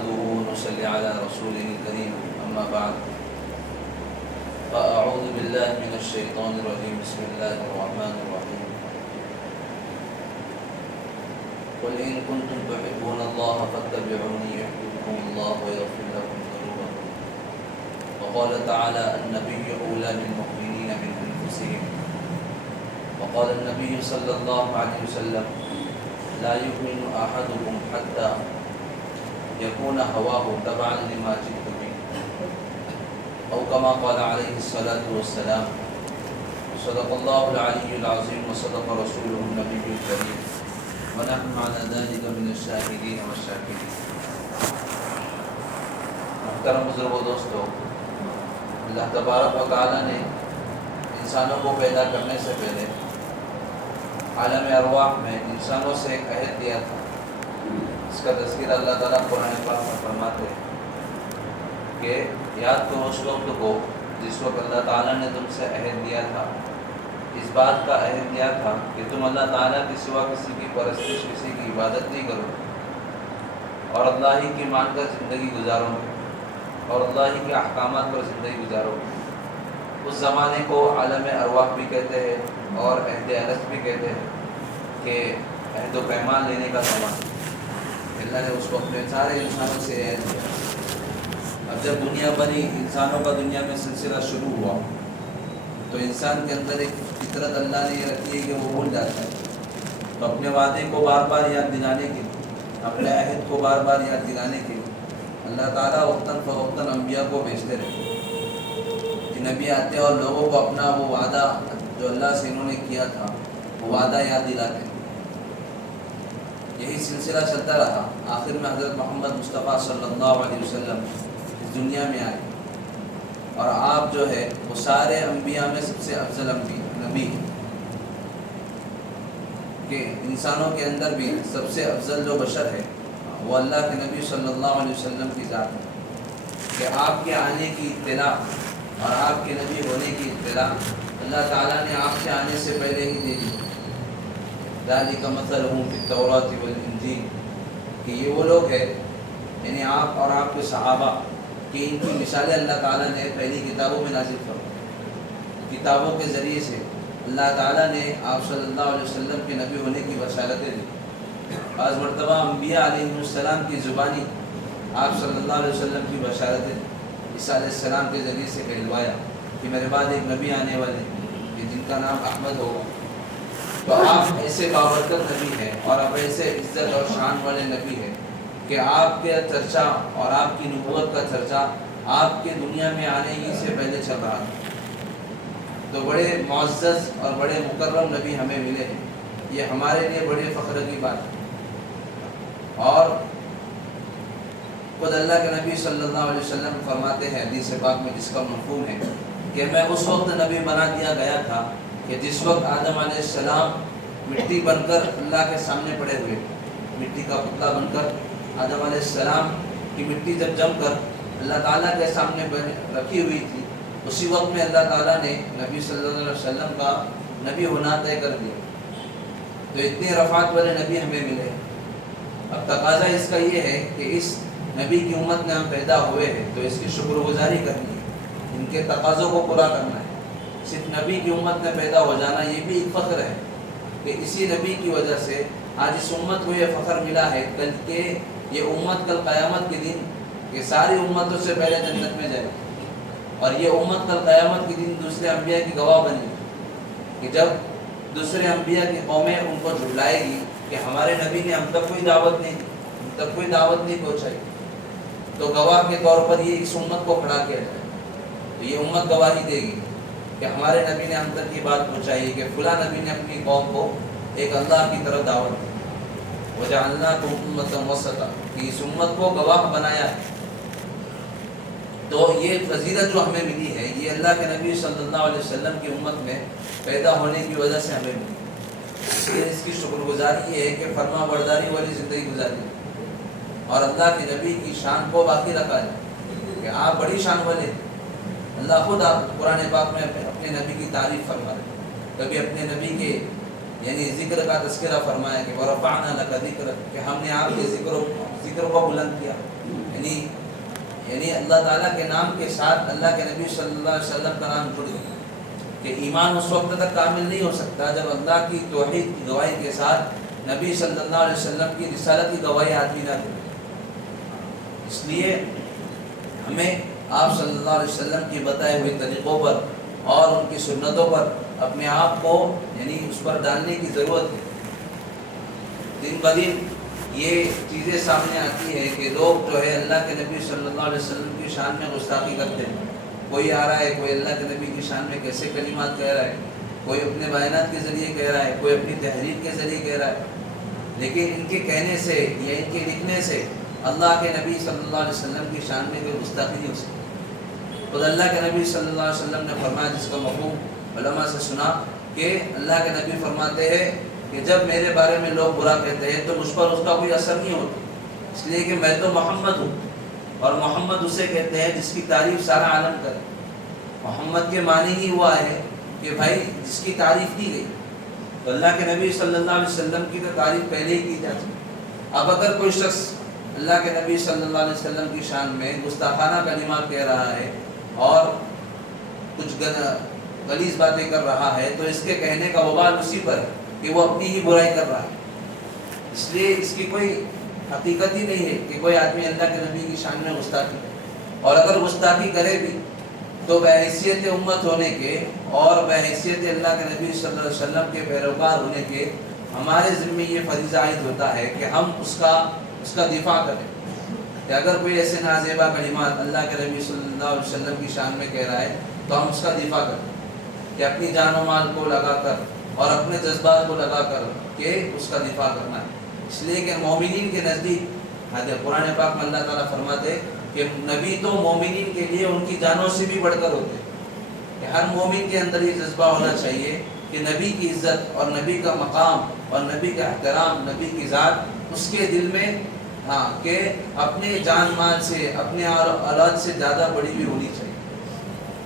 نحمده ونصلي على رسوله الكريم أما بعد فأعوذ بالله من الشيطان الرجيم بسم الله الرحمن الرحيم قل إن كنتم تحبون الله فاتبعوني يحببكم الله ويغفر لكم ذنوبكم وقال تعالى النبي أولى بالمؤمنين من أنفسهم وقال النبي صلى الله عليه وسلم لا يؤمن أحدكم حتى يكون هواه تبعا لما جئت به أو كما قال عليه الصلاة والسلام صدق الله العلي العظيم وصدق رسوله النبي الكريم ونحن على ذلك من الشاهدين والشاكرين. محترم بزرگ و دوستو، اللہ تبارک و تعالی نے انسانوں کو پیدا کرنے سے پہلے عالم ارواح میں انسانوں سے ایک عہد دیا تھا. اس کا تذکرہ اللہ تعالیٰ قرآن پاک میں فرماتے ہیں کہ یاد کرو اس وقت کو جس وقت اللہ تعالیٰ نے تم سے عہد دیا تھا. اس بات کا عہد دیا تھا کہ تم اللہ تعالیٰ کے سوا کسی کی پرستش، کسی کی عبادت نہیں کرو اور اللہ ہی کی مان کر زندگی گزارو اور اللہ ہی کے احکامات پر زندگی گزارو. اس زمانے کو عالم ارواح بھی کہتے ہیں اور عہد الست بھی کہتے ہیں کہ عہد و پیمان لینے کا زمانہ. اللہ نے اس وقت میں سارے انسانوں سے عہد کیا. اب جب دنیا بنی، انسانوں کا دنیا میں سلسلہ شروع ہوا تو انسان کے اندر ایک فطرت اللہ نے یہ رکھی ہے کہ وہ بھول جاتا ہے. تو اپنے وعدے کو بار بار یاد دلانے کے لیے، اپنے عہد کو بار بار یاد دلانے کے لیے اللہ تعالیٰ وقتاً فوقتاً انبیاء کو بھیجتے رہے کہ نبی آتے اور لوگوں کو اپنا وہ وعدہ جو اللہ سے انہوں نے کیا تھا وہ وعدہ یاد دلاتے. یہی سلسلہ چلتا رہا. آخر میں حضرت محمد مصطفیٰ صلی اللہ علیہ وسلم اس دنیا میں آئے اور آپ جو ہے وہ سارے انبیاء میں سب سے افضل نبی ہیں کہ انسانوں کے اندر بھی سب سے افضل جو بشر ہے وہ اللہ کے نبی صلی اللہ علیہ وسلم کی ذات ہے کہ آپ کے آنے کی اطلاع اور آپ کے نبی ہونے کی اطلاع اللہ تعالیٰ نے آپ کے آنے سے پہلے ہی دے دی. ذالک مثلہم فی التوراۃ والانجیل کہ یہ وہ لوگ ہیں، یعنی آپ اور آپ کے صحابہ، کہ ان کی مثالیں اللہ تعالیٰ نے پہلی کتابوں میں نازل فرمائی. کتابوں کے ذریعے سے اللہ تعالیٰ نے آپ صلی اللہ علیہ وسلم کے نبی ہونے کی بشارتیں دی. بعض مرتبہ انبیاء علیہ السلام کی زبانی آپ صلی اللہ علیہ وسلم کی بشارتیں عیسیٰ علیہ السلام کے ذریعے سے کہلوایا کہ میرے بعد ایک نبی آنے والے کہ جن کا نام احمد ہوگا. تو آپ ایسے بابرکت نبی ہیں اور آپ ایسے عزت اور شان والے نبی ہیں کہ آپ کے چرچا اور آپ کی نبوت کا چرچا آپ کے دنیا میں آنے ہی سے پہلے چل رہا تھا. تو بڑے معزز اور بڑے مکرم نبی ہمیں ملے ہیں. یہ ہمارے لیے بڑے فخر کی بات ہے. اور خود اللہ کے نبی صلی اللہ علیہ وسلم فرماتے ہیں حدیث پاک میں جس کا مفہوم ہے کہ میں اس وقت نبی بنا دیا گیا تھا کہ جس وقت آدم علیہ السلام مٹی بن کر اللہ کے سامنے پڑے ہوئے، مٹی کا پتلا بن کر آدم علیہ السلام کی مٹی جب جم کر اللہ تعالیٰ کے سامنے رکھی ہوئی تھی، اسی وقت میں اللہ تعالیٰ نے نبی صلی اللہ علیہ وسلم کا نبی ہونا طے کر دیا. تو اتنے رفعت والے نبی ہمیں ملے. اب تقاضا اس کا یہ ہے کہ اس نبی کی امت میں ہم پیدا ہوئے ہیں تو اس کی شکر گزاری کرنی ہے، ان کے تقاضوں کو پورا کرنا ہے. صرف نبی کی امت میں پیدا ہو جانا یہ بھی ایک فخر ہے کہ اسی نبی کی وجہ سے آج اس امت کو یہ فخر ملا ہے کل کہ یہ امت کل قیامت کے دن یہ ساری امتوں سے پہلے جنت میں جائے اور یہ امت کل قیامت کے دن دوسرے انبیاء کی گواہ بنے کہ جب دوسرے انبیاء کی قومیں ان کو جھٹلائے گی کہ ہمارے نبی نے ہم تک کوئی دعوت نہیں دی، ہم تک کوئی دعوت نہیں پہنچائی، تو گواہ کے طور پر یہ اس امت کو کھڑا کیا جائے. تو یہ امت گواہی دے گی کہ ہمارے نبی نے ہم تک یہ بات پہنچائی کہ فلاں نبی نے اپنی قوم کو ایک اللہ کی طرف دعوت دی. وَجَعَلْنَاكُمْ أُمَّةً وَسَطًا کہ اس امت کو گواہ بنایا ہے. تو یہ فضیلت جو ہمیں ملی ہے یہ اللہ کے نبی صلی اللہ علیہ وسلم کی امت میں پیدا ہونے کی وجہ سے ہمیں ملی. اس لیے اس کی شکر گزاری یہ ہے کہ فرما برداری والی زندگی گزاری اور اللہ کے نبی کی شان کو باقی رکھا جائے کہ آپ بڑی شان والے ہیں. اللہ خود آپ قرآن پاک میں اپنے نبی کی تعریف فرما رہے. کبھی اپنے نبی کے یعنی ذکر کا تذکرہ فرمایا کہ ورفعنا لک ذکرک، کہ ہم نے آپ کے ذکر کو بلند کیا. یعنی اللہ تعالیٰ کے نام کے ساتھ اللہ کے نبی صلی اللہ علیہ وسلم کا نام جڑ گیا. کہ ایمان اس وقت تک کامل نہیں ہو سکتا جب اللہ کی توحید کی گواہی کے ساتھ نبی صلی اللہ علیہ وسلم کی رسالت کی گواہی آدمی نہ دے. اس لیے ہمیں آپ صلی اللہ علیہ وسلم کی بتائے ہوئے طریقوں پر اور ان کی سنتوں پر اپنے آپ کو یعنی اس پر ڈالنے کی ضرورت ہے. دن بدن یہ چیزیں سامنے آتی ہے کہ لوگ جو ہے اللہ کے نبی صلی اللہ علیہ وسلم کی شان میں گستاخی کرتے ہیں. کوئی آ رہا ہے، کوئی اللہ کے نبی کی شان میں کیسے کلمات کہہ رہا ہے، کوئی اپنے بیانات کے ذریعے کہہ رہا ہے، کوئی اپنی تحریر کے ذریعے کہہ رہا ہے. لیکن ان کے کہنے سے یا ان کے لکھنے سے اللہ کے نبی صلی اللہ علیہ وسلم کی شان میں کوئی گستاخی نہیں ہو سکتی. خود اللہ کے نبی صلی اللہ علیہ وسلم نے فرمایا، جس کا مفہوم علماء سے سنا، کہ اللہ کے نبی فرماتے ہیں کہ جب میرے بارے میں لوگ برا کہتے ہیں تو مجھ پر اس کا کوئی اثر نہیں ہوتا، اس لیے کہ میں تو محمد ہوں. اور محمد اسے کہتے ہیں جس کی تعریف سارا عالم کرے. محمد کے معنی ہی ہوا ہے کہ بھائی جس کی تعریف کی گئی. تو اللہ کے نبی صلی اللہ علیہ وسلم کی تو تعریف پہلے ہی کی جاتی. اب اگر کوئی شخص اللہ کے نبی صلی اللہ علیہ وسلم کی شان میں گستاخانہ کلمات کہہ رہا ہے اور کچھ غلیظ باتیں کر رہا ہے تو اس کے کہنے کا وبال اسی پر ہے کہ وہ اپنی ہی برائی کر رہا ہے. اس لیے اس کی کوئی حقیقت ہی نہیں ہے کہ کوئی آدمی اللہ کے نبی کی شان میں گستاخی کرے. اور اگر گستاخی کرے بھی تو بحیثیت امت ہونے کے اور بحیثیت اللہ کے نبی صلی اللہ علیہ وسلم کے پیروکار ہونے کے ہمارے ذمہ یہ فریضہ عائد ہوتا ہے کہ ہم اس کا دفاع کریں. کہ اگر کوئی ایسے نازیبا کلمات اللہ کے نبی صلی اللہ علیہ وسلم کی شان میں کہہ رہا ہے تو ہم اس کا دفاع کریں، کہ اپنی جان و مال کو لگا کر اور اپنے جذبات کو لگا کر کہ اس کا دفاع کرنا ہے. اس لیے کہ مومنین کے نزدیک قرآن پاک میں اللہ تعالیٰ فرماتے کہ نبی تو مومنین کے لیے ان کی جانوں سے بھی بڑھ کر ہوتے ہیں. کہ ہر مومن کے اندر یہ جذبہ ہونا چاہیے کہ نبی کی عزت اور نبی کا مقام اور نبی کا احترام، نبی کی ذات اس کے دل میں کہ اپنے جان مال سے، اپنے اولاد سے زیادہ بڑی بھی ہونی چاہیے.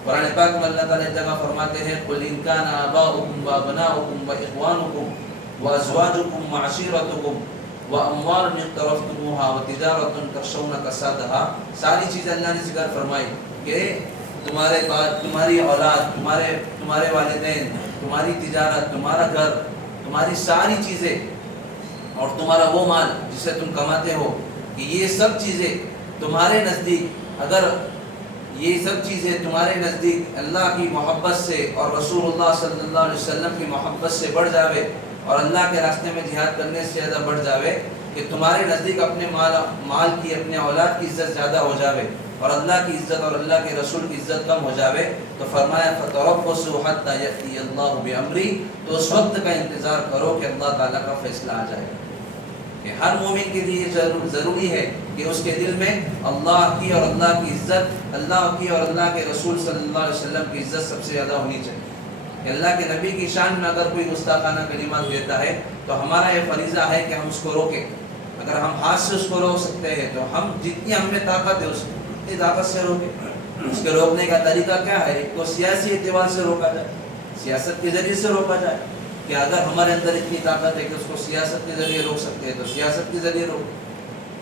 قرآن پاک میں اللہ تعالیٰ ایک جگہ فرماتے ہیں قُلْ إِنْ كَانَ آبَاؤُكُمْ وَأَبْنَاؤُكُمْ وَإِخْوَانُكُمْ وَأَزْوَاجُكُمْ وَعَشِيرَتُكُمْ وَأَمْوَالٌ اقْتَرَفْتُمُوهَا وَتِجَارَةٌ تَخْشَوْنَ كَسَادَهَا. ساری چیزیں اللہ نے ذکر فرمائی کہ تمہارے بعد تمہاری اولاد، تمہارے والدین، تمہاری تجارت، تمہارا گھر، تمہاری ساری چیزیں اور تمہارا وہ مال جسے تم کماتے ہو، کہ یہ سب چیزیں تمہارے نزدیک، اگر یہ سب چیزیں تمہارے نزدیک اللہ کی محبت سے اور رسول اللہ صلی اللہ علیہ وسلم کی محبت سے بڑھ جاوے اور اللہ کے راستے میں جہاد کرنے سے زیادہ بڑھ جاوے، کہ تمہارے نزدیک اپنے مال کی، اپنے اولاد کی عزت زیادہ ہو جاوے اور اللہ کی عزت اور اللہ کے رسول کی عزت کم ہو جاوے، تو فرمایا فَتَرَبَّصُوا حَتَّى يَأْتِيَ اللَّهُ بِأَمْرِهِ. تو اس وقت کا انتظار کرو کہ اللہ تعالیٰ کا فیصلہ آ جائے. کہ ہر مومن کے لیے ضروری ہے کہ اس کے دل میں اللہ کی اور اللہ کی عزت، اللہ کی اور اللہ کے رسول صلی اللہ علیہ وسلم کی عزت سب سے زیادہ ہونی چاہیے. کہ اللہ کے نبی کی شان میں اگر کوئی گستاخانہ کلمات دیتا ہے تو ہمارا یہ فریضہ ہے کہ ہم اس کو روکیں. اگر ہم ہاتھ سے اس کو روک سکتے ہیں تو ہم جتنی ہم میں طاقت ہے اس کو اتنی طاقت سے روکیں. اس کے روکنے کا طریقہ کیا ہے؟ ایک تو سیاسی اعتبار سے روکا جائے، سیاست کے ذریعے سے روکا جائے. کہ اگر ہمارے اندر اتنی طاقت ہے کہ اس کو سیاست کے ذریعے روک سکتے ہیں تو سیاست کے ذریعے روک.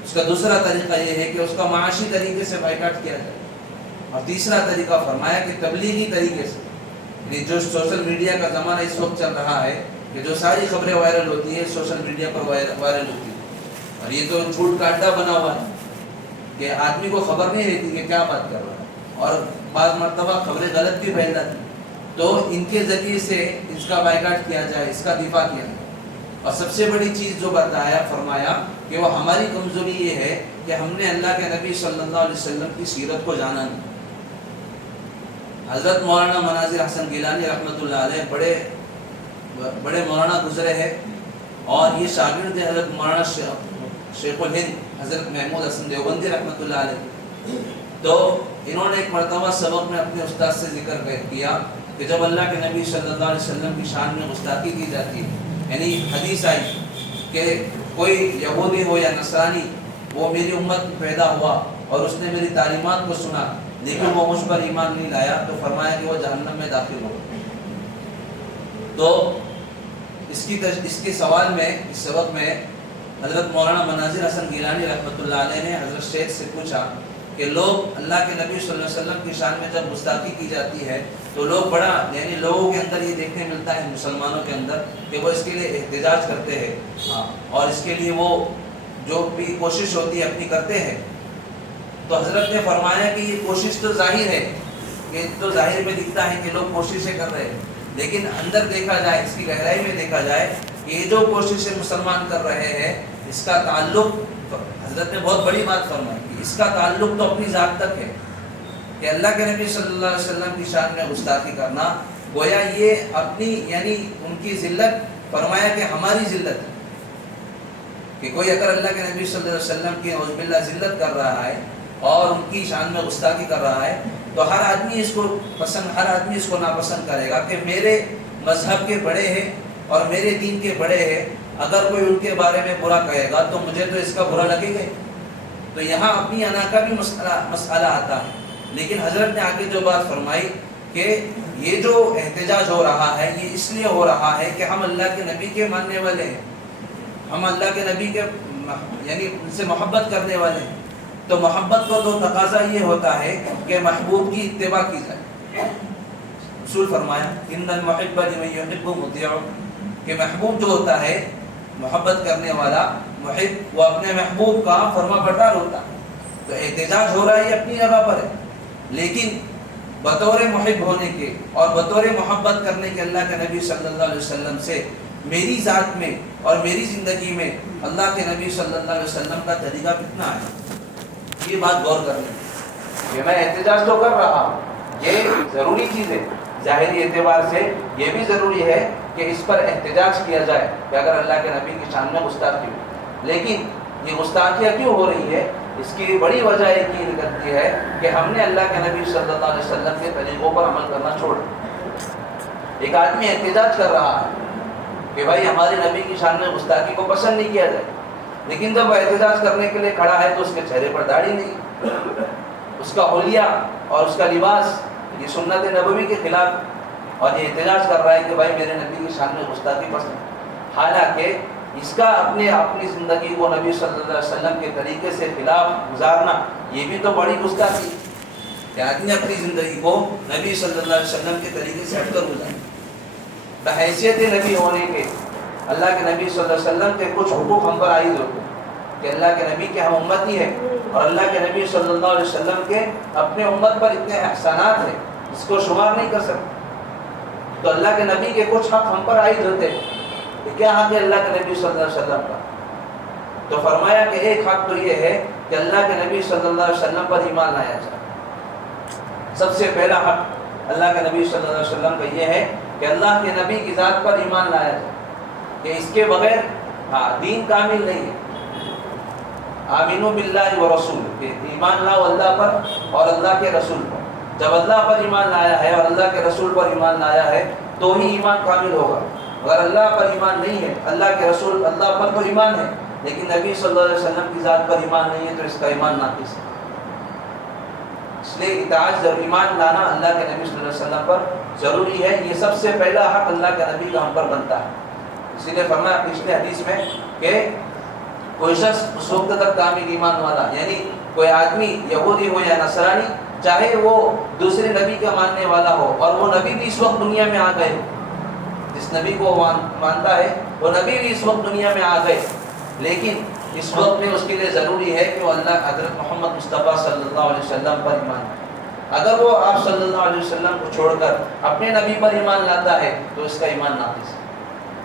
اس کا دوسرا طریقہ یہ ہے کہ اس کا معاشی طریقے سے بائیکاٹ کیا جائے. اور تیسرا طریقہ فرمایا کہ تبلیغی طریقے سے، یعنی جو سوشل میڈیا کا زمانہ اس وقت چل رہا ہے کہ جو ساری خبریں وائرل ہوتی ہیں سوشل میڈیا پر وائرل ہوتی ہیں، اور یہ تو جھوٹ کا اڈا بنا ہوا ہے کہ آدمی کو خبر نہیں رہتی کہ کیا بات کر رہا ہے، اور بعض مرتبہ خبریں غلط بھی پھیل جاتی ہیں. تو ان کے ذریعے سے اس کا بائیکاٹ کیا جائے، اس کا دفاع کیا جائے. اور سب سے بڑی چیز جو فرمایا کہ وہ ہماری کمزوری یہ ہے کہ ہم نے اللہ کے نبی صلی اللہ علیہ وسلم کی سیرت کو جانا نہیں. حضرت مولانا مناظر حسن گیلانی رحمۃ اللہ علیہ بڑے مولانا گزرے ہیں، اور یہ شاگرد حضرت مولانا شیخ الہند حضرت محمود حسن دیوبندی رحمۃ اللہ علیہ. تو انہوں نے ایک مرتبہ سبق میں اپنے استاد سے ذکر کیا کہ جب اللہ کے نبی صلی اللہ علیہ وسلم کی شان میں گستاخی کی جاتی ہے، یعنی حدیث آئی کہ کوئی یہودی ہو یا نصرانی وہ میری امت میں پیدا ہوا اور اس نے میری تعلیمات کو سنا لیکن وہ مجھ پر ایمان نہیں لایا، تو فرمایا کہ وہ جہنم میں داخل ہو. تو اس کے سوال میں اس سبق میں حضرت مولانا مناظر حسن گیلانی رحمۃ اللہ علیہ نے حضرت شیخ سے پوچھا کہ لوگ اللہ کے نبی صلی اللہ علیہ وسلم کی شان میں جب گستاخی کی جاتی ہے تو لوگ بڑا یعنی لوگوں کے اندر یہ دیکھنے ملتا ہے مسلمانوں کے اندر کہ وہ اس کے لیے احتجاج کرتے ہیں اور اس کے لیے وہ جو بھی کوشش ہوتی ہے اپنی کرتے ہیں. تو حضرت نے فرمایا کہ یہ کوشش تو ظاہر ہے، یہ تو ظاہر میں دکھتا ہے کہ لوگ کوششیں کر رہے ہیں، لیکن اندر دیکھا جائے، اس کی گہرائی میں دیکھا جائے کہ یہ جو کوششیں مسلمان کر رہے ہیں اس کا تعلق، حضرت نے بہت بڑی بات فرمائی کہ اس کا تعلق تو اپنی ذات تک ہے کہ اللہ کے نبی صلی اللہ علیہ وسلم کی شان میں گستاخی کرنا گویا یہ اپنی یعنی ان کی ذلت، فرمایا کہ ہماری ذلت ہے کہ کوئی اگر اللہ کے نبی صلی اللہ علیہ وسلم کی نعوذ باللہ ذلت کر رہا ہے اور ان کی شان میں گستاخی کر رہا ہے تو ہر آدمی اس کو ناپسند کرے گا کہ میرے مذہب کے بڑے ہیں اور میرے دین کے بڑے ہیں، اگر کوئی ان کے بارے میں برا کہے گا تو مجھے تو اس کا برا لگے گا. تو یہاں اپنی انا کا بھی مسئلہ آتا ہے. لیکن حضرت نے آگے جو بات فرمائی کہ یہ جو احتجاج ہو رہا ہے یہ اس لیے ہو رہا ہے کہ ہم اللہ کے نبی کے ماننے والے ہیں، ہم اللہ کے نبی کے یعنی ان سے محبت کرنے والے ہیں. تو محبت کو تو تقاضا یہ ہوتا ہے کہ محبوب کی اتباع کی جائے. رسول فرمایا ان المحب لمن يحب مطیع، کہ محبوب جو ہوتا ہے محبت کرنے والا محب وہ اپنے محبوب کا فرما بردار ہوتا ہے. تو احتجاج ہو رہا ہے یہ اپنی جگہ پر ہے، لیکن بطور محب ہونے کے اور بطور محبت کرنے کے اللہ کے نبی صلی اللہ علیہ وسلم سے میری ذات میں اور میری زندگی میں اللہ کے نبی صلی اللہ علیہ وسلم کا طریقہ کتنا ہے، یہ بات غور کرنے کہ میں احتجاج تو کر رہا ہوں، یہ ضروری چیز ہے. ظاہری اعتبار سے یہ بھی ضروری ہے کہ اس پر احتجاج کیا جائے کہ اگر اللہ کے نبی کی شان میں گستاخی ہو. لیکن یہ گستاخیاں کیوں ہو رہی ہے، اس کی بڑی وجہ ایک ہی نکلتی ہے کہ ہم نے اللہ کے نبی صلی اللہ علیہ وسلم کے طریقوں پر عمل کرنا چھوڑ دیا. ایک آدمی احتجاج کر رہا ہے کہ بھائی ہمارے نبی کی شان میں گستاخی کو پسند نہیں کیا جائے، لیکن جب وہ احتجاج کرنے کے لیے کھڑا ہے تو اس کے چہرے پر داڑھی نہیں، اس کا حلیہ اور اس کا لباس یہ سنت نبوی کے خلاف، اور یہ احتجاج کر رہا ہے کہ بھائی میرے نبی کی شان میں گستاخی پسند. حالانکہ اس کا اپنی زندگی کو نبی صلی اللہ علیہ وسلم کے طریقے سے خلاف گزارنا یہ بھی تو بڑی گستاخی کہ آدمی اپنی زندگی کو نبی صلی اللہ علیہ وسلم کے طریقے سے ہٹ کر گزارے. بحیثیت نبی ہونے کے اللہ کے نبی صلی اللہ علیہ وسلم کے کچھ حقوق ہم پر عائد ہوتے ہیں کہ اللہ کے نبی کے ہم امتی ہیں، اور اللہ کے نبی صلی اللہ علیہ وسلم کے اپنے امت پر اتنے احسانات ہیں اس کو شمار نہیں کر سکتے. تو اللہ کے نبی کے کچھ حق ہم پر عائد ہوتے ہیں. کیا حق ہے اللہ کے نبی صلی اللہ علیہ وسلم کا؟ تو فرمایا کہ ایک حق تو یہ ہے کہ اللہ کے نبی صلی اللہ علیہ وسلم پر ایمان لایا جائے. سب سے پہلا حق اللہ کے نبی صلی اللہ علیہ وسلم کا یہ ہے کہ اللہ کے نبی کی ذات پر ایمان لایا جائے کہ اس کے بغیر دین کامل نہیں ہے. آمینو باللہ و رسول، کہ ایمان لاؤ اللہ پر اور اللہ کے رسول پر. جب اللہ پر ایمان لایا ہے اور اللہ کے رسول پر ایمان لایا ہے تو ہی ایمان کامل ہوگا. اگر اللہ پر ایمان نہیں ہے، اللہ کے رسول اللہ پر تو ایمان ہے لیکن نبی صلی اللہ علیہ وسلم کی ذات پر ایمان نہیں ہے تو اس کا ایمان ناقص ہے. اس لیے اطاعت جب ایمان لانا اللہ کے نبی صلی اللہ علیہ وسلم پر ضروری ہے. یہ سب سے پہلا حق اللہ کے نبی کا ہم پر بنتا ہے. اسی لیے فرمایا پچھلے حدیث میں کہ کوئی شخص اس وقت تک کامل ایمان والا، یعنی کوئی آدمی یہودی ہو یا نصرانی، چاہے وہ دوسرے نبی کا ماننے والا ہو اور وہ نبی بھی اس وقت دنیا میں آ گئے، جس نبی کو مانتا ہے وہ نبی بھی اس وقت دنیا میں آ گئے، لیکن اس وقت میں اس کے لیے ضروری ہے کہ وہ اللہ حضرت محمد مصطفیٰ صلی اللہ علیہ وسلم پر ایمان لائے. اگر وہ آپ صلی اللہ علیہ وسلم کو چھوڑ کر اپنے نبی پر ایمان لاتا ہے تو اس کا ایمان ناقص ہے.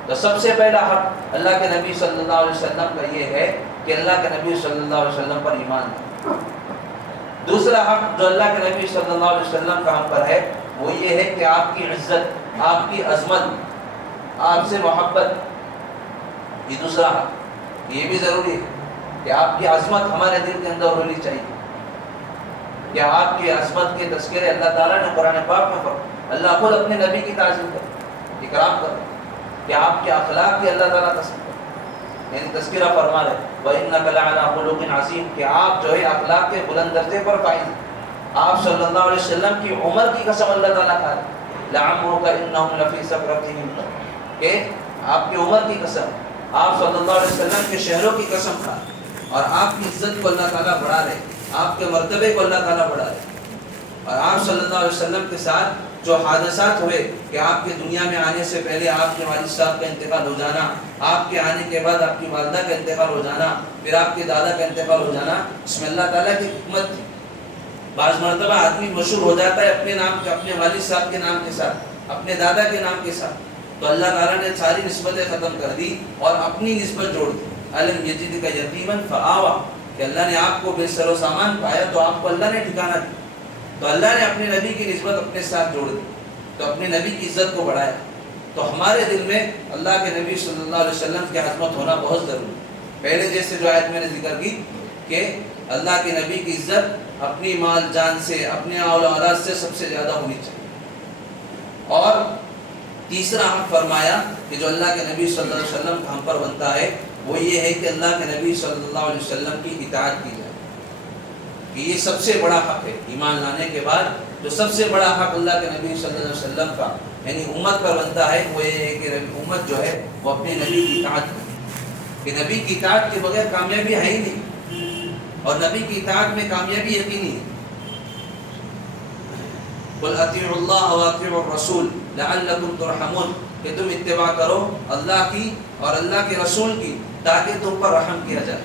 تو سب سے پہلا حق اللہ کے نبی صلی اللہ علیہ وسلم کا یہ ہے کہ اللہ کے نبی صلی اللہ علیہ وسلم پر ایمان لائے. دوسرا حق جو اللہ کے نبی صلی اللہ علیہ وسلم کا ہم پر ہے وہ یہ ہے کہ آپ کی عزت، آپ کی عظمت، آپ سے محبت. یہ دوسرا حق یہ بھی ضروری ہے کہ آپ کی عظمت ہمارے دل کے اندر ہونی چاہیے. کہ آپ کی عظمت کے تذکرے اللہ تعالیٰ نے قرآن پاک میں فرمایا، اللہ خود اپنے نبی کی تعظیم کرے، اکرام کرے، کہ آپ کے اخلاق کی اللہ تعالیٰ یعنی تذکرہ فرما رہے وَإِنَّكَ لَعَلَىٰ خُلُقٍ عَظِيمٍ کہ آپ جو ہے اخلاق کے بلند درجے پر فائز ہیں. آپ صلی اللہ علیہ وسلم کی عمر کی قسم اللہ تعالیٰ کھا رہے لَعَمْرُكَ إِنَّهُمْ لَفِي سَكْرَتِهِمْ کہ آپ کے عمر کی قسم، آپ صلی اللہ علیہ وسلم کے شہروں کی قسم کھا، اور آپ کی عزت کو اللہ تعالیٰ بڑھا رہے، آپ کے مرتبے کو اللہ تعالیٰ بڑھا رہے. اور آپ صلی اللہ علیہ وسلم کے ساتھ جو حادثات ہوئے کہ آپ کے دنیا میں آنے سے پہلے آپ کے والد صاحب کا انتقال ہو جانا، آپ کے آنے کے بعد آپ کی والدہ کا انتقال ہو جانا، پھر آپ کے دادا کا انتقال ہو جانا، اس میں اللہ تعالیٰ کی حکمت تھی. بعض مرتبہ آدمی مشہور ہو جاتا ہے اپنے نام کے، اپنے والد صاحب کے نام کے ساتھ، اپنے دادا کے نام کے ساتھ، تو اللہ تعالیٰ نے ساری نسبتیں ختم کر دی اور اپنی نسبت جوڑ دی. الم یجدک یتیما فآویٰ، کہ اللہ نے آپ کو بے سر و سامان پایا تو آپ کو اللہ نے ٹھکانہ دیا، تو اللہ نے اپنے نبی کی نسبت اپنے ساتھ جوڑ دی، تو اپنے نبی کی عزت کو بڑھایا. تو ہمارے دل میں اللہ کے نبی صلی اللہ علیہ وسلم کی عظمت ہونا بہت ضروری ہے. پہلے جیسے جو آیت میں نے ذکر کی کہ اللہ کے نبی کی عزت اپنی مال جان سے، اپنے اولاد سے سب سے زیادہ ہونی چاہیے. اور تیسرا حق فرمایا کہ جو اللہ کے نبی صلی اللہ علیہ وسلم کا ہم پر بنتا ہے وہ یہ ہے کہ اللہ کے نبی صلی اللہ علیہ وسلم کی اطاعت کی جائے، کہ یہ سب سے بڑا حق ہے. ایمان لانے کے بعد جو سب سے بڑا حق اللہ کے نبی صلی اللہ علیہ وسلم کا یعنی امت پر بنتا ہے وہ یہ ہے کہ امت جو ہے وہ اپنے نبی کی اطاعت کرے، کہ نبی کی اطاعت کے بغیر کامیابی ہے ہی نہیں، اور نبی کی اطاعت میں کامیابی یقینی ہے. قل اطیعوا اللہ واطیعوا الرسول لعلکم ترحمون، کہ تم اتباع کرو اللہ کی اور اللہ کے رسول کی تاکہ تم پر رحم کیا جائے.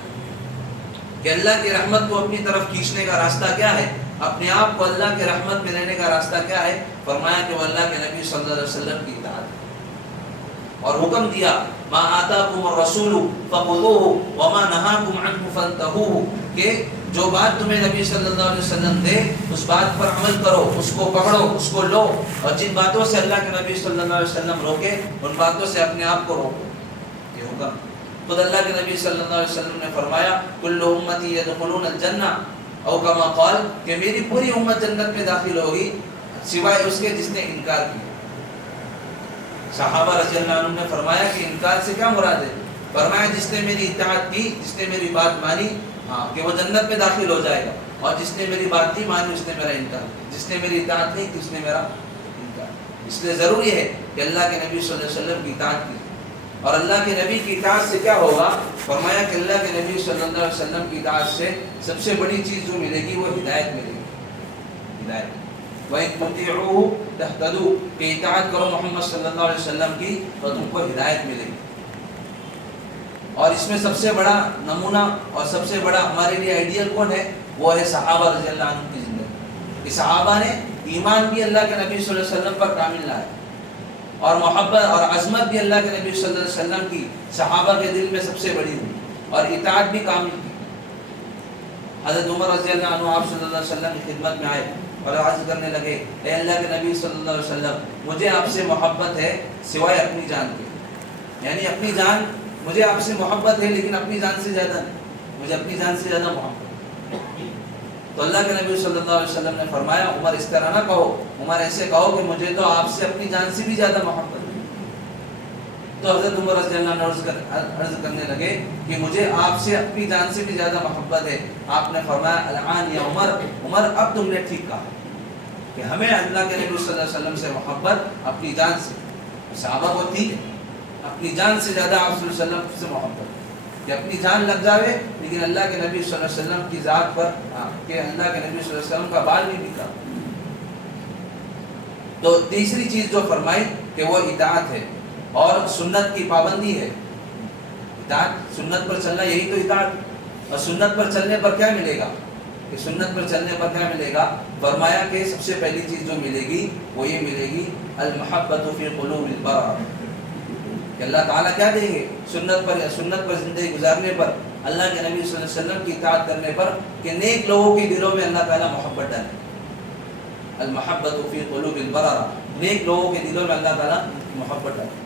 کہ اللہ کی رحمت کو اپنی طرف کھینچنے کا راستہ کیا ہے، اپنے آپ کو اللہ کے رحمت میں لینے کا راستہ کیا ہے؟ فرمایا کہ وہ اللہ کے نبی صلی اللہ علیہ وسلم کی اطاعت، اور حکم دیا ما آتاکم الرسول فخذوہ وما نہاکم عنہ فانتہوہ، کہ جو بات تمہیں نبی صلی اللہ علیہ وسلم دے اس بات پر عمل کرو، اس کو پکڑو، اس کو لو، اور جن باتوں سے اللہ کے نبی صلی اللہ علیہ وسلم روکے ان باتوں سے اپنے آپ کو روکو. یہ حکم خود اللہ کے نبی صلی اللہ علیہ وسلم نے فرمایا کل امتی یدخلون الجنہ، او کما قال، کہ میری پوری امت جنت میں داخل ہوگی سوائے اس کے جس نے انکار کیا. صحابہ رضی اللہ عنہ نے فرمایا کہ انکار سے کیا مراد ہے؟ فرمایا جس نے میری اطاعت کی، جس نے میری بات مانی، کہ وہ جنت میں داخل ہو جائے گا، اور جس نے میری بات نہیں مانی اس نے میرا انکار کیا، جس نے میری اطاعت نہیں کی اس نے میرا انکار. اس لیے ضروری ہے کہ اللہ کے نبی صلی اللہ علیہ وسلم کی اطاعت کی. اور اللہ کے نبی کی اطاعت سے کیا ہوگا؟ فرمایا کہ اللہ کے نبی صلی اللہ علیہ وسلم کی اطاعت سے سب سے بڑی چیز جو ملے گی وہ ہدایت ملے گی. ہدایت وَإِن تُطِيعُوهُ تَهْتَدُوا، کہ اطاعت کرو محمد صلی اللہ علیہ وسلم کی تو تم کو ہدایت ملے گی. اور اس میں سب سے بڑا نمونہ اور سب سے بڑا ہمارے لیے آئیڈیل کون ہے؟ وہ ہے صحابہ رضی اللہ عنہ کی زندگی. کہ صحابہ نے ایمان بھی اللہ کے نبی صلی اللہ علیہ وسلم پر کامل لایا، اور محبت اور عظمت بھی اللہ کے نبی صلی اللہ علیہ وسلم کی صحابہ کے دل میں سب سے بڑی ہوئی، اور اطاعت بھی کامل کی. حضرت عمر رضی اللہ عنہ آپ صلی اللہ علیہ وسلم کی خدمت میں آئے اور عرض کرنے لگے اے اللہ کے نبی صلی اللہ علیہ وسلم، مجھے آپ سے محبت ہے سوائے اپنی جان کے. یعنی اپنی جان، مجھے آپ سے محبت ہے لیکن اپنی جان سے زیادہ نہیں، مجھے اپنی جان سے زیادہ محبت. تو اللہ کے نبی صلی اللہ علیہ وسلم نے فرمایا عمر اس طرح نہ کہو، عمر ایسے کہو کہ مجھے تو آپ سے اپنی جان سے بھی زیادہ محبت ہے. تو حضرت عمر رضی اللہ عنہ عرض کرنے لگے کہ مجھے آپ سے اپنی جان سے بھی زیادہ محبت ہے. آپ نے فرمایا الان یا عمر، عمر اب تم نے ٹھیک کہا کہ ہمیں اللہ کے نبی صلی اللہ علیہ وسلم سے محبت اپنی جان سے. صحابہ کو تھی اپنی جان سے زیادہ آپ صلی اللہ علیہ وسلم سے محبت کہ اپنی جان لگ جاوے لیکن اللہ کے نبی صلی اللہ علیہ وسلم کی ذات پر، کہ اللہ کے نبی صلی اللہ علیہ وسلم کا بال نہیں بکا. تو تیسری چیز جو فرمائی کہ وہ اطاعت ہے اور سنت کی پابندی ہے. اطاعت، سنت پر چلنا، یہی تو اطاعت. اور سنت پر چلنے پر کیا ملے گا؟ کہ سنت پر چلنے پر کیا ملے گا؟ فرمایا کہ سب سے پہلی چیز جو ملے گی وہ یہ ملے گی المحبت فی قلوب البررہ، کہ اللہ تعالیٰ کیا دیں گے سنت پر زندگی گزارنے پر، اللہ کے نبی صلی اللہ علیہ وسلم کی اطاعت کرنے پر، کہ نیک لوگوں کے دلوں میں اللہ تعالیٰ محبت ڈالے. المحبت فی قلوب البررہ، نیک لوگوں کے دلوں میں اللہ تعالیٰ محبت ڈالے.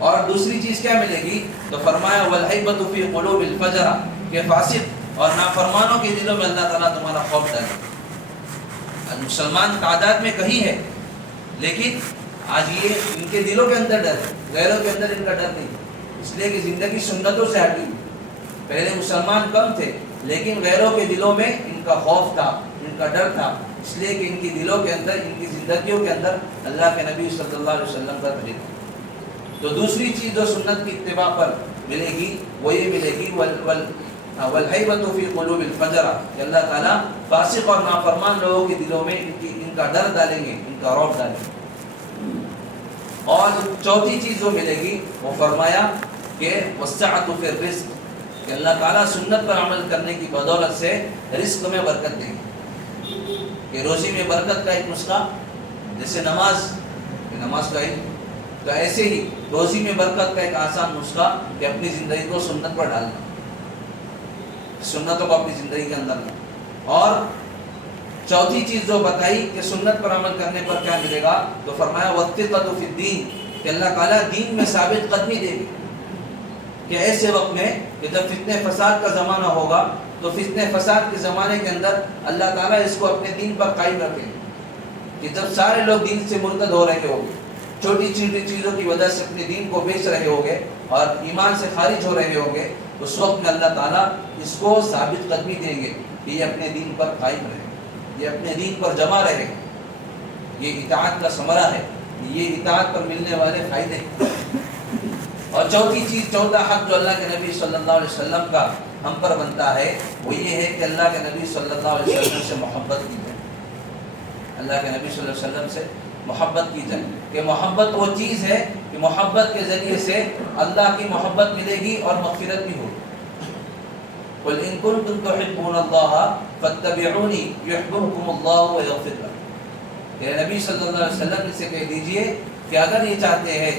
اور دوسری چیز کیا ملے گی؟ تو فرمایا والہیبۃ فی قلوب الفجرہ، کہ فاسق اور نافرمانوں کے دلوں میں اللہ تعالیٰ تمہارا خوف ڈالے. مسلمان تعداد میں کہیں ہے لیکن آج یہ ان کے دلوں کے اندر ڈر ہے، غیروں کے اندر ان کا ڈر نہیں، اس لیے کہ زندگی سنتوں سے ہٹی. پہلے مسلمان کم تھے لیکن غیروں کے دلوں میں ان کا خوف تھا، ان کا ڈر تھا، اس لیے کہ ان کی دلوں کے اندر، ان کی زندگیوں کے اندر اللہ کے نبی صلی اللہ علیہ وسلم کا طریقہ. تو دوسری چیز جو سنت کی اتباع پر ملے گی وہ یہ ملے گی والحیبۃ فی قلوب الفجرہ، کہ اللہ تعالیٰ فاسق اور نافرمان لوگوں کے دلوں میں ان کا ڈر ڈالیں گے، ان کا رعب ڈالیں گے۔ اور چوتھی چیز جو ملے گی وہ فرمایا کہ وسعۃ فی الرزق، کہ اللہ تعالیٰ سنت پر عمل کرنے کی بدولت سے رزق میں برکت دیں گے، کہ روزی میں برکت کا ایک نسخہ جیسے نماز کا ہی، تو ایسے ہی روزی میں برکت کا ایک آسان نسخہ کہ اپنی زندگی کو سنت پر ڈالنا، سنتوں کو اپنی زندگی کے اندر لانا۔ اور چوتھی چیز جو بتائی کہ سنت پر عمل کرنے پر کیا ملے گا، تو فرمایا وَالثِّقَةُ فِي الدِّينِ، کہ اللہ تعالیٰ دین میں ثابت قدمی دے گی، کہ ایسے وقت میں کہ جب فتنہ فساد کا زمانہ ہوگا تو فتنہ فساد کے زمانے کے اندر اللہ تعالیٰ اس کو اپنے دین پر قائم رکھے، کہ جب سارے لوگ دین سے مرتد ہو رہے ہوں گے، چھوٹی چھوٹی چیزوں کی وجہ سے اپنے دین کو بیچ رہے ہوں گے اور ایمان سے خارج ہو رہے ہوں گے، اس وقت میں اللہ تعالیٰ اس کو ثابت قدمی دیں گے کہ یہ اپنے دین پر قائم رہے، یہ اپنے دین پر جمع رہے۔ یہ اطاعت کا ثمرہ ہے، یہ اطاعت پر ملنے والے فائدے۔ اور چوتھی چیز، چوتھا حق جو اللہ کے نبی صلی اللہ علیہ وسلم کا ہم پر بنتا ہے وہ یہ ہے کہ اللہ کے نبی صلی اللہ علیہ وسلم سے محبت کی جائے، اللہ کے نبی صلی اللہ علیہ وسلم سے محبت کی جائے، کہ محبت وہ چیز ہے کہ محبت کے ذریعے سے اللہ کی محبت ملے گی اور مغفرت بھی ہوگی۔ قُلْ إِن كُنتُمْ تُحِبُّونَ اللَّهَ فَاتَّبِعُونِي يُحْبِبْكُمُ اللَّهُ وَيَغْفِرْ لَكُمْ، کہ نبی صلی اللہ علیہ وسلم سے کہہ دیجئے کہ اگر یہ چاہتے ہیں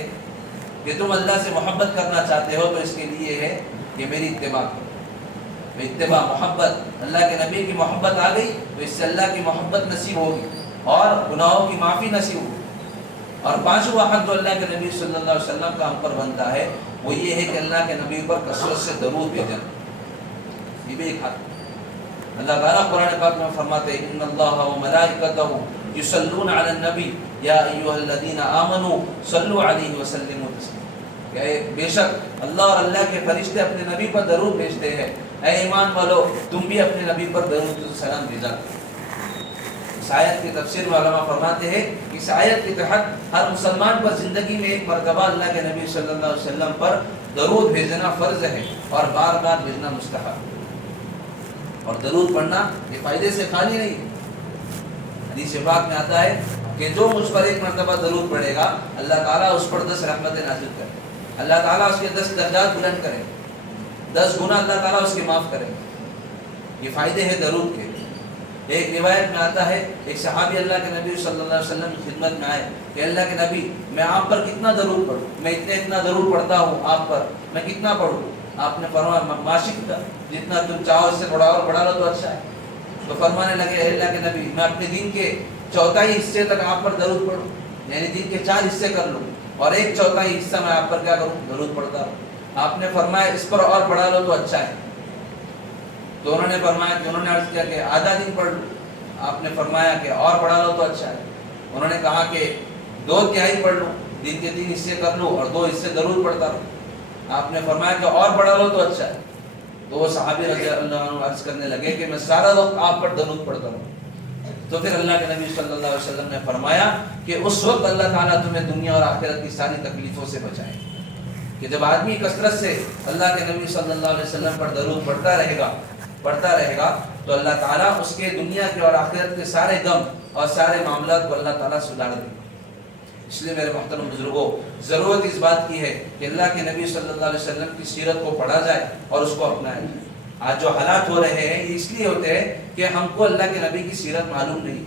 کہ تم اللہ سے محبت کرنا چاہتے ہو تو اس کے لیے ہے کہ میری اتباع کرو۔ اتباع، محبت، اللہ کے نبی کی محبت آ گئی تو اس سے اللہ کی محبت نصیب ہوگی اور گناہوں کی معافی نصیب ہوگی۔ اور پانچواں حق جو اللہ کے نبی صلی اللہ علیہ وسلم کا ہم پر بنتا ہے وہ یہ ہے کہ اللہ کے نبی پر کثرت سے درود بھیجنا، یہ بھی ایک حق۔ اللہ تعالیٰ قرآن پاک میں فرماتے ہیں ان اللہ وملائکتہ یصلون علی النبی یا ایھا الذین آمنوا صلوا علیہ وسلموا تسلیما، کہ بے شک اللہ اور اللہ کے فرشتے اپنے نبی پر درود بھیجتے ہیں، اے ایمان والو تم بھی اپنے نبی پر درود و سلام بھیجا۔ اس آیت کی تفسیر میں علماء فرماتے ہیں کہ اس آیت کے تحت ہر مسلمان پر زندگی میں ایک مرتبہ اللہ کے نبی صلی اللہ علیہ وسلم پر درود بھیجنا فرض ہے اور بار بار بھیجنا مستحب۔ اور درود پڑھنا یہ فائدے سے خالی نہیں، حدیث پاک میں آتا ہے کہ جو مجھ پر ایک مرتبہ درود پڑھے گا اللہ تعالیٰ اس پر 10 رحمتیں نازل کرے، اللہ تعالیٰ اس کے 10 درجات بلند کرے، 10 گناہ اللہ تعالیٰ اس کے معاف کرے۔ یہ فائدے ہیں درود کے۔ ایک روایت میں آتا ہے ایک صحابی اللہ کے نبی صلی اللہ علیہ وسلم کی خدمت میں آئے کہ اللہ کے نبی میں آپ پر کتنا درود پڑھوں، میں اتنا درود پڑھتا ہوں آپ پر، میں کتنا پڑھوں؟ آپ نے فرمایا ماشک کا جتنا تم چاہو اس سے تھوڑا اور بڑھا لو تو اچھا ہے۔ تو فرمانے لگے اے اللہ کے نبی میں اپنے دین کے 1/4 حصے تک آپ پر درود پڑھوں، یعنی دین کے 4 حصے کر لوں اور 1/4 حصہ میں آپ پر کیا کروں؟ درود پڑھتا رہوں۔ آپ نے فرمایا اس پر اور بڑھا لو تو اچھا ہے۔ تو انہوں نے فرمایا کہ انہوں نے عرض کیا کہ آدھا دن پڑھ لوں، آپ نے فرمایا کہ اور بڑھا لو تو اچھا ہے۔ انہوں نے کہا کہ 2/3 پڑھ لوں، دن کے 3 حصے کر لوں اور 2 حصے درود پڑھتا رہوں۔ آپ نے فرمایا کہ اور بڑھا لو تو اچھا ہے۔ تو وہ صحابی رضی اللہ عنہ عرض کرنے لگے کہ میں سارا وقت آپ پر درود پڑھتا رہوں۔ تو پھر اللہ کے نبی صلی اللہ علیہ وسلم نے فرمایا کہ اس وقت اللہ تعالیٰ تمہیں دنیا اور آخرت کی ساری تکلیفوں سے بچائے، کہ جب آدمی کثرت سے اللہ کے نبی صلی اللہ علیہ وسلم پر درود پڑھتا رہے گا تو اللہ تعالیٰ اس کے دنیا کے اور آخرت کے سارے غم اور سارے معاملات کو اللہ تعالیٰ سدھار دے گا۔ اس لیے میرے محترم بزرگوں ضرورت اس بات کی ہے کہ اللہ کے نبی صلی اللہ علیہ وسلم کی سیرت کو پڑھا جائے اور اس کو اپنایا جائے۔ آج جو حالات ہو رہے ہیں یہ اس لیے ہوتے ہیں کہ ہم کو اللہ کے نبی کی سیرت معلوم نہیں،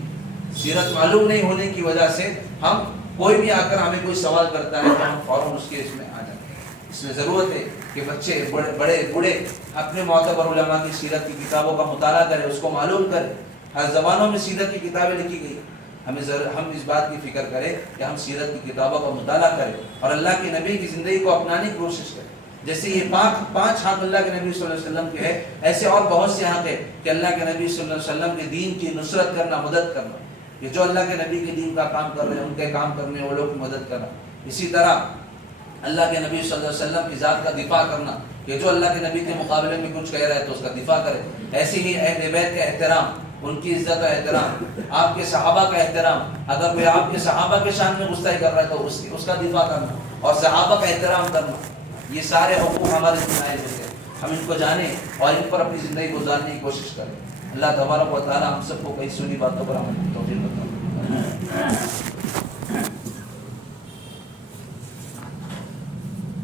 سیرت معلوم نہیں ہونے کی وجہ سے ہم کوئی بھی آ کر ہمیں کوئی سوال کرتا ہے تو ہم فوراً اس کے اس میں آ جاتے ہیں۔ اس لیے ضرورت ہے کہ بچے بڑے بوڑھے اپنے معتبر علماء کی سیرت کی کتابوں کا مطالعہ کریں، اس کو معلوم کریں۔ ہر زبانوں میں سیرت کی کتابیں لکھی گئی، ہم اس بات کی فکر کریں کہ ہم سیرت کی کتابوں کا مطالعہ کریں اور اللہ کے نبی کی زندگی کو اپنانے کی کوشش کریں۔ جیسے یہ 5 حق اللہ کے نبی صلی اللہ علیہ وسلم کے ہے، ایسے اور بہت سے حق ہے کہ اللہ کے نبی صلی اللہ علیہ وسلم کے دین کی نصرت کرنا، مدد کرنا، کہ جو اللہ کے نبی کے دین کا کام کر رہے ہیں ان کے کام کرنے والوں کی مدد کرنا۔ اسی طرح اللہ کے نبی صلی اللہ علیہ وسلم کی ذات کا دفاع کرنا، کہ جو اللہ کے نبی کے مقابلے میں کچھ کہہ رہا ہے تو اس کا دفاع کرے۔ ایسے ہی اہل بیت کا احترام، ان کی عزت و احترام، آپ کے صحابہ کا احترام، اگر کوئی آپ کے صحابہ کے شان میں گستاخی کر رہا ہے تو اس کا دفاع کرنا۔ اور صحابہ کا احترام کرنا، یہ سارے حقوق ہمارے ذمہ عائد ہوتے ہیں. ہم ان کو جانیں اور ان پر اپنی زندگی گزارنے کی کوشش کریں. اللہ تبارک و تعالی ہم سب کو کئی سنی باتوں پر عمل کی توفیق عطا فرمائے.